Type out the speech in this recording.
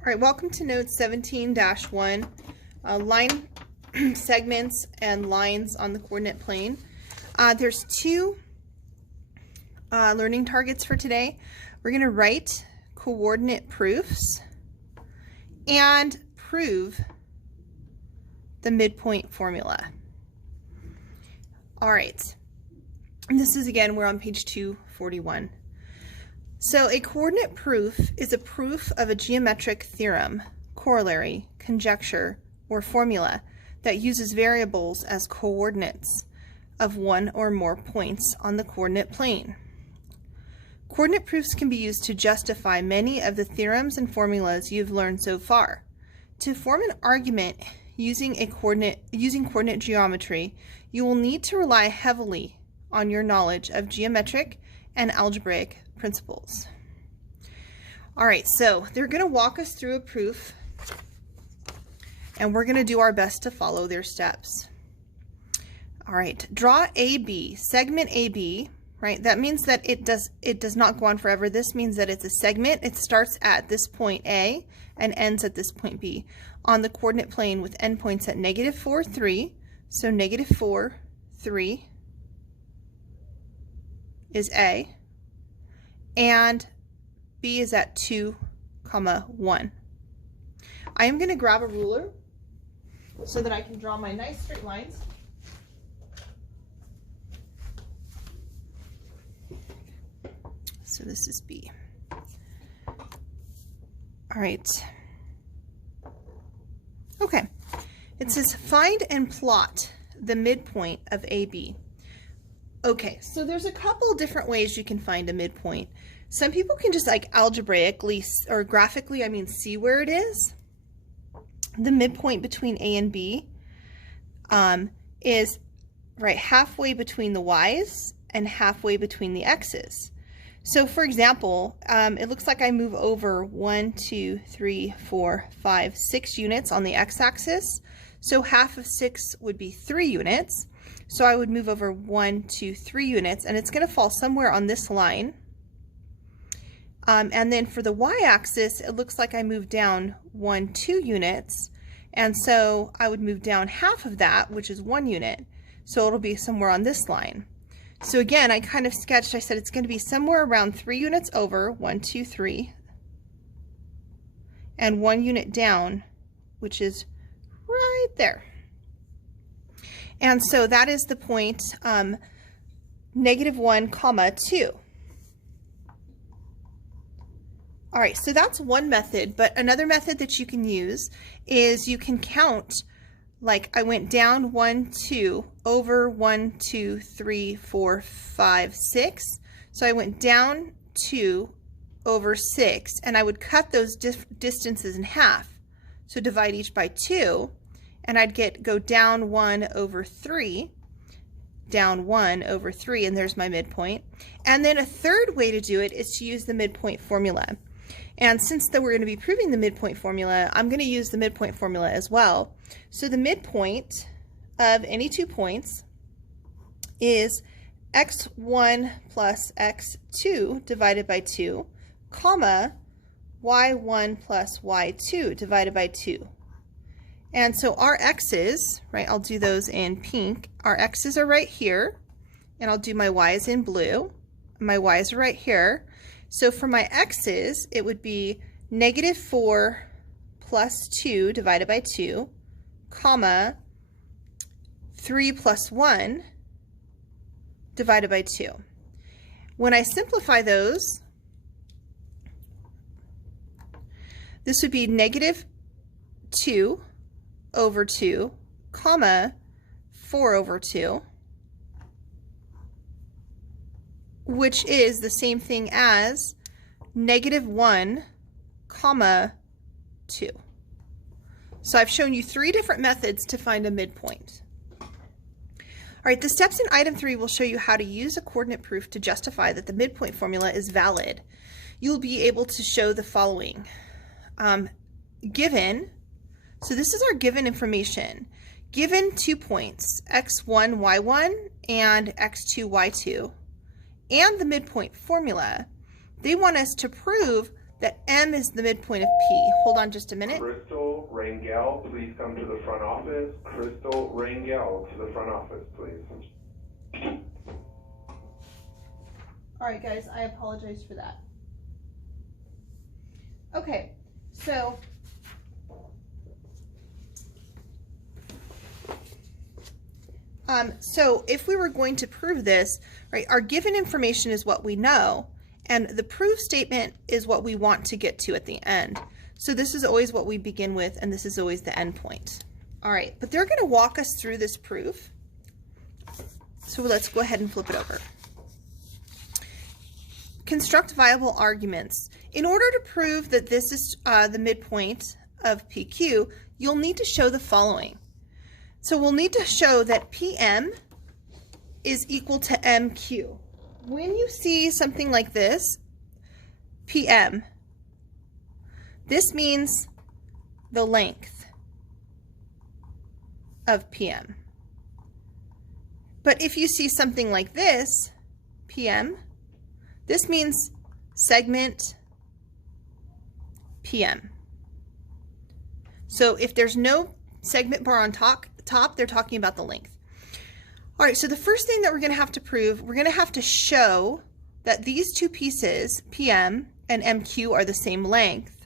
All right, welcome to Note 17-1, line segments and lines on the coordinate plane. There's two learning targets for today. We're going to write coordinate proofs and prove the midpoint formula. All right, and this is again, we're on page 241. So a coordinate proof is a proof of a geometric theorem, corollary, conjecture, or formula that uses variables as coordinates of one or more points on the coordinate plane. Coordinate proofs can be used to justify many of the theorems and formulas you've learned so far. To form an argument using coordinate geometry, you will need to rely heavily on your knowledge of geometric and algebraic principles. All right, so they're going to walk us through a proof, and we're going to do our best to follow their steps. All right, draw AB, segment AB, right? That means that it does not go on forever. This means that it's a segment. It starts at this point A and ends at this point B on the coordinate plane with endpoints at -4, 3. So -4, 3 is A. And B is at 2, 1. I am going to grab a ruler so that I can draw my nice straight lines. So this is B. All right. Okay. It says find and plot the midpoint of AB. Okay, so there's a couple different ways you can find a midpoint. Some people can just like algebraically or graphically, see where it is. The midpoint between A and B is right halfway between the Y's and halfway between the X's. So for example, it looks like I move over 1, 2, 3, 4, 5, 6 units on the x-axis. So half of 6 would be 3 units. So I would move over 1, 2, 3 units, and it's going to fall somewhere on this line. And then for the y-axis, it looks like I move down 1, 2 units, and so I would move down half of that, which is 1 unit. So it'll be somewhere on this line. So again, I kind of sketched, I said it's going to be somewhere around 3 units over, 1, 2, 3, and 1 unit down, which is right there. And so that is the point -1, 2. All right, so that's one method, but another method that you can use is you can count, like I went down 1, 2, over 1, 2, 3, 4, 5, 6. So I went down 2 over 6, and I would cut those distances in half. So divide each by 2. And I'd go down 1 over 3, down 1 over 3, and there's my midpoint. And then a third way to do it is to use the midpoint formula. And since we're going to be proving the midpoint formula, I'm going to use the midpoint formula as well. So the midpoint of any 2 points is x1 plus x2 divided by 2, comma, y1 plus y2 divided by 2. And so our x's, right, I'll do those in pink. Our x's are right here, and I'll do my y's in blue. My y's are right here. So for my x's, it would be -4 plus 2 divided by 2, comma, 3 plus 1 divided by 2. When I simplify those, this would be -2 over 2, comma, 4 over 2, which is the same thing as -1, comma, 2. So I've shown you 3 different methods to find a midpoint. All right, the steps in item 3 will show you how to use a coordinate proof to justify that the midpoint formula is valid. You'll be able to show the following. Given, so this is our given information. Given 2 points, x1, y1, and x2, y2, and the midpoint formula, they want us to prove that M is the midpoint of P. Hold on just a minute. Crystal Rangel, please come to the front office. Crystal Rangel to the front office, please. All right, guys, I apologize for that. Okay, so if we were going to prove this, right, our given information is what we know, and the proof statement is what we want to get to at the end. So this is always what we begin with, and this is always the end point. All right, but they're going to walk us through this proof. So let's go ahead and flip it over. Construct viable arguments. In order to prove that this is the midpoint of PQ, you'll need to show the following. So we'll need to show that PM is equal to MQ. When you see something like this, PM, this means the length of PM. But if you see something like this, PM, this means segment PM. So if there's no segment bar on top, they're talking about the length. All right, so the first thing that we're going to have to prove, we're going to have to show that these two pieces, PM and MQ, are the same length.